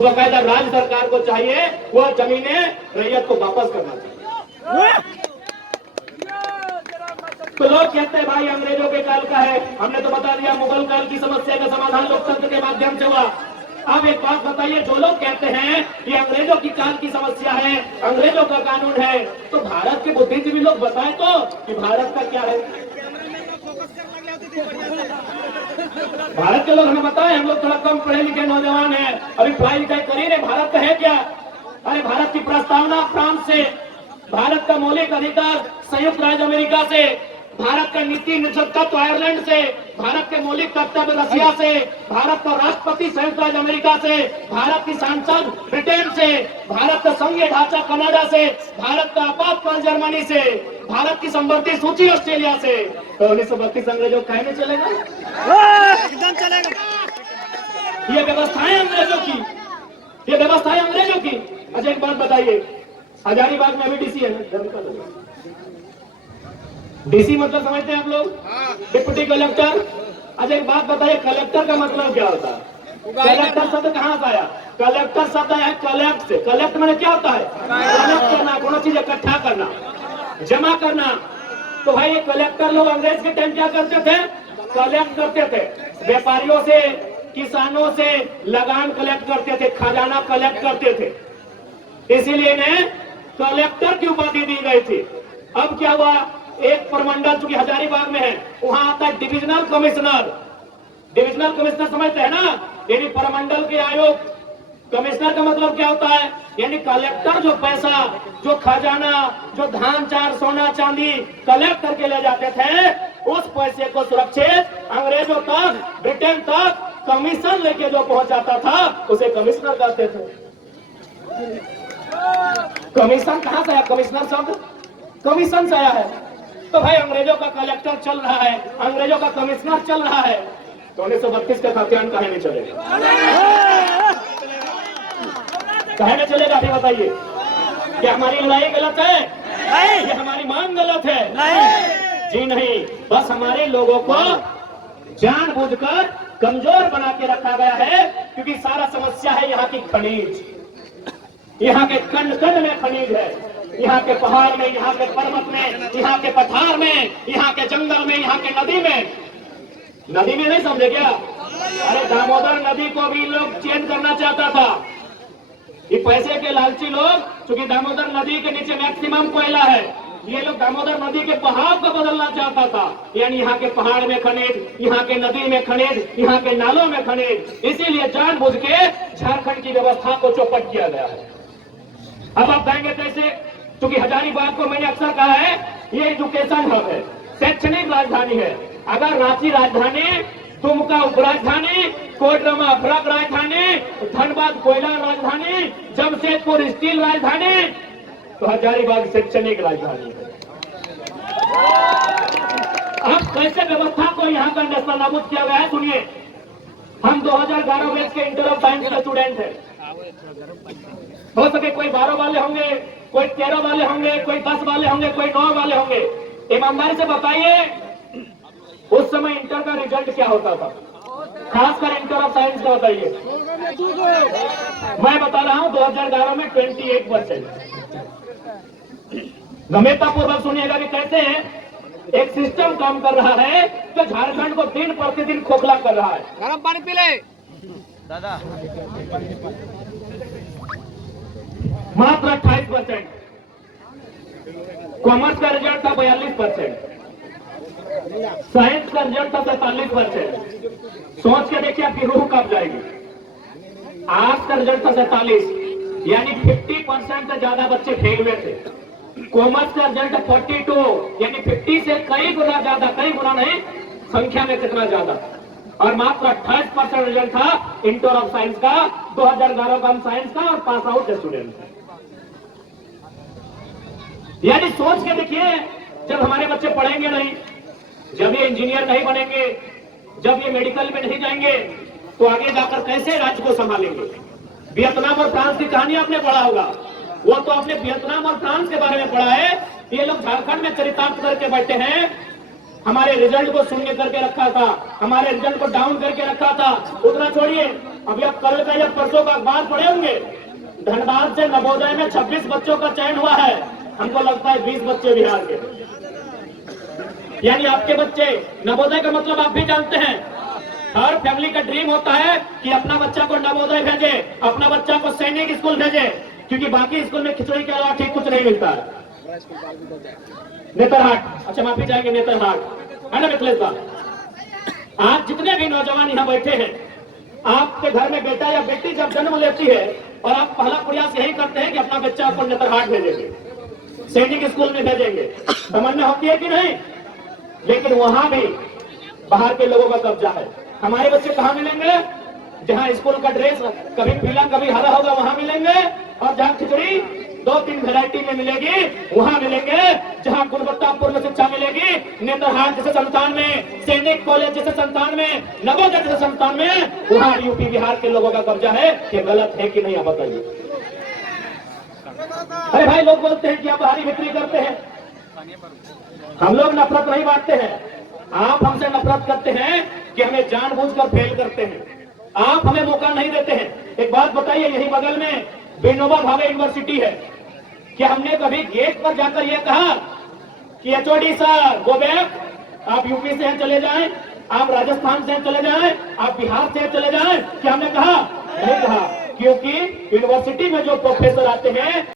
बाकायदा राज्य सरकार को चाहिए वो जमीनें रैयत को वापस करना चाहिए। तो लोग कहते हैं भाई अंग्रेजों के काल का है, हमने तो बता दिया मुगल काल की समस्या का समाधान लोकतंत्र के माध्यम से हुआ। अब एक बात बताइए, जो लोग कहते हैं कि अंग्रेजों की काल की समस्या है, अंग्रेजों का कानून है, तो भारत के बुद्धिजीवी लोग बताएं तो कि भारत का क्या है। भारत के लोग हमें बताएं, हम लोग थोड़ा कम पढ़े लिखे नौजवान हैं, अभी पढ़ाई लिखाई कर ही रहे। भारत का है क्या? अरे भारत की प्रस्तावना फ्रांस से, भारत का मौलिक अधिकार संयुक्त राज्य अमेरिका से, भारत का नीति निर्देशक आयरलैंड से, भारत के मौलिक कर्तव्य रशिया से, भारत का राष्ट्रपति संयुक्त राज्य अमेरिका से, भारत की सांसद ब्रिटेन से, भारत का संघीय ढांचा कनाडा से, भारत का आपातकाल जर्मनी से, भारत की संवर्ती सूची ऑस्ट्रेलिया से। तो 1932 अंग्रेजों का नहीं चलेगा? एकदम चलेगा। ये व्यवस्थाएं अंग्रेजों की, ये व्यवस्थाएं अंग्रेजों की। अच्छा एक बात बताइए, हजारीबाग में अभी डीसी है ना? डीसी मतलब समझते हैं आप लोग? Deputy collector. अच्छा एक बात बताइए, कलेक्टर का मतलब क्या होता है? कलेक्टर शब्द कहाँ से आया? कलेक्टर शब्द है कलेक्ट से। कलेक्ट मैंने क्या होता है? कलेक्ट करना, कोनो चीज इकट्ठा करना, जमा करना। तो भाई ये कलेक्टर लोग अंग्रेज के टाइम क्या करते थे? कलेक्ट करते थे, व्यापारियों से, किसानों से लगान कलेक्ट करते थे, खजाना कलेक्ट करते थे, इसीलिए इन्हें कलेक्टर की उपाधि दी गई थी। अब क्या हुआ, एक प्रमंडल चूंकि हजारीबाग में है, वहां आता है डिविजनल कमिश्नर। डिविजनल कमिश्नर समझते हैं ना? यानी प्रमंडल के आयोग। कमिश्नर का मतलब क्या होता है? यानी कलेक्टर जो पैसा, जो खजाना, जो धान चार सोना चांदी कलेक्ट करके ले जाते थे, उस पैसे को सुरक्षित अंग्रेजों तक, ब्रिटेन तक कमीशन लेके जो पहुंचाता था उसे कमिश्नर कहते थे। कमीशन कहां से आया? कमिश्नर शब्द कमीशन से आया है। तो भाई अंग्रेजों का कलेक्टर चल रहा है, अंग्रेजों का कमिश्नर चल रहा है, तो 1932 का खात्यान कहे नहीं चलेगा? कहे नहीं चलेगा? अभी बताइए, क्या हमारी लड़ाई गलत है? ये हमारी मांग गलत है? जी नहीं, बस हमारे लोगों को जानबूझकर कमजोर बना के रखा गया है, क्योंकि सारा समस्या है यहाँ की खनिज, यहाँ के कण कण में खनिज है, यहाँ के पहाड़ में, यहाँ के पर्वत में, यहाँ के पठार में, यहाँ के जंगल में, यहाँ के नदी में। नदी में नहीं समझे क्या? अरे दामोदर नदी को भी लोग चेंज करना चाहता था। ये पैसे के लालची लोग, क्योंकि दामोदर नदी के नीचे मैक्सिमम कोयला है, ये लोग दामोदर नदी के बहाव को बदलना चाहता था। यानी यहाँ के पहाड़ में खनिज, यहाँ के नदी में खनिज, यहाँ के नालों में खनिज, इसीलिए जानबूझ के झारखंड की व्यवस्था को चौपट किया गया है। अब आप कहेंगे कैसे? क्योंकि हजारीबाग को मैंने अक्सर कहा है, ये एजुकेशन हब है, शैक्षणिक राजधानी है। अगर रांची राजधानी, दुमका उपराजधानी, कोडरमा फ्रग राजधानी, धनबाद कोयला राजधानी, जमशेदपुर स्टील राजधानी, तो हजारीबाग शैक्षणिक राजधानी है। अब कैसे व्यवस्था को यहाँ का नेस्तनाबूद किया गया है सुनिए। हम 2011 बैच के इंटर ऑफ साइंस के स्टूडेंट हैं। हो सके कोई 12 वाले होंगे, कोई 13 वाले होंगे, कोई 10 वाले होंगे, कोई 9 वाले होंगे। ईमानदारी से बताइए, उस समय इंटर का रिजल्ट क्या होता था? खासकर इंटर ऑफ साइंस का बताइए। मैं बता रहा हूं 2011 में 28%। गंभीरतापूर्वक सुनिएगा कि कैसे एक सिस्टम काम कर रहा है जो झारखंड को दिन प्रतिदिन खोखला कर रहा है। गरम पानी पी ले दादा। मात्र 28%। कॉमर्स का रिजल्ट था 42%, साइंस का रिजल्ट था 43%। सोच के देखिए आपकी रूह कब जाएगी। आर्ट्स का रिजल्ट था 47, यानी 50% से ज्यादा बच्चे फेल हुए थे। कॉमर्स का रिजल्ट 42, यानी 50 से कई गुना ज्यादा, कई गुना नहीं, संख्या में कितना ज्यादा। और मात्र 28% रिजल्ट था इंटर ऑफ साइंस का 2011 का, हम साइंस का और पास आउट स्टूडेंट है। यानी सोच के देखिए, जब हमारे बच्चे पढ़ेंगे नहीं, जब ये इंजीनियर नहीं बनेंगे, जब ये मेडिकल में नहीं जाएंगे, तो आगे जाकर कैसे राज्य को संभालेंगे? वियतनाम और फ्रांस की कहानी आपने पढ़ा होगा, वो तो आपने वियतनाम और फ्रांस के बारे में पढ़ा है। ये लोग झारखंड में चरितार्थ करके बैठे हैं, हमारे रिजल्ट को शून्य करके रखा था, हमारे रिजल्ट को डाउन करके रखा था। उतना छोड़िए, अभी आप कल का या परसों का अखबार पढ़े होंगे, धनबाद से नवोदय में 26 बच्चों का चयन हुआ है। हमको लगता है 20 बच्चे बिहार के, यानी आपके बच्चे। नवोदय का मतलब आप भी जानते हैं, हर फैमिली का ड्रीम होता है कि अपना बच्चा को नवोदय भेजे, अपना बच्चा को सैनिक स्कूल भेजे, क्योंकि बाकी स्कूल में खिचड़ी के अलावा ठीक कुछ नहीं मिलता है। नेतरहाट, अच्छा माफी चाहेंगे, नेतरहाट है ना मिथिलेश दा। आज जितने भी नौजवान यहाँ बैठे हैं, आपके घर में बेटा या बेटी जब जन्म लेती है और आप पहला प्रयास यही करते हैं कि अपना बच्चा को नेतरहाट भेजेंगे, सैनिक स्कूल में भेजेंगे, तमन्ना होती है कि नहीं? लेकिन वहां भी बाहर के लोगों का कब्जा है। हमारे बच्चे कहाँ मिलेंगे? जहाँ स्कूल का ड्रेस कभी पीला कभी हरा होगा वहां मिलेंगे, और जहाँ खिचड़ी 2-3 वैरायटी में मिलेगी वहां मिलेंगे। जहां गुणवत्तापूर्ण शिक्षा मिलेगी, नेतरहाट जैसे संस्थान में, सैनिक कॉलेज जैसे संस्थान में, नवोदय जैसे संस्थान में, वहां यूपी बिहार के लोगों का कब्जा है। ये गलत है कि नहीं, आप बताइए। अरे भाई, लोग बोलते हैं कि आप बाहरी बिक्री करते हैं। हम लोग नफरत नहीं बांटते हैं, आप हमसे नफरत करते हैं कि हमें जानबूझकर फेल करते हैं, आप हमें मौका नहीं देते हैं। एक बात बताइए, यही बगल में विनोबा भावे यूनिवर्सिटी है, कि हमने कभी गेट पर जाकर यह कहा कि एचओडी सर गो बैक, आप यूपी से चले जाएं, आप राजस्थान से चले जाएं, आप बिहार से चले जाएं? क्या हमने कहा? नहीं कहा, क्योंकि यूनिवर्सिटी में जो प्रोफेसर आते हैं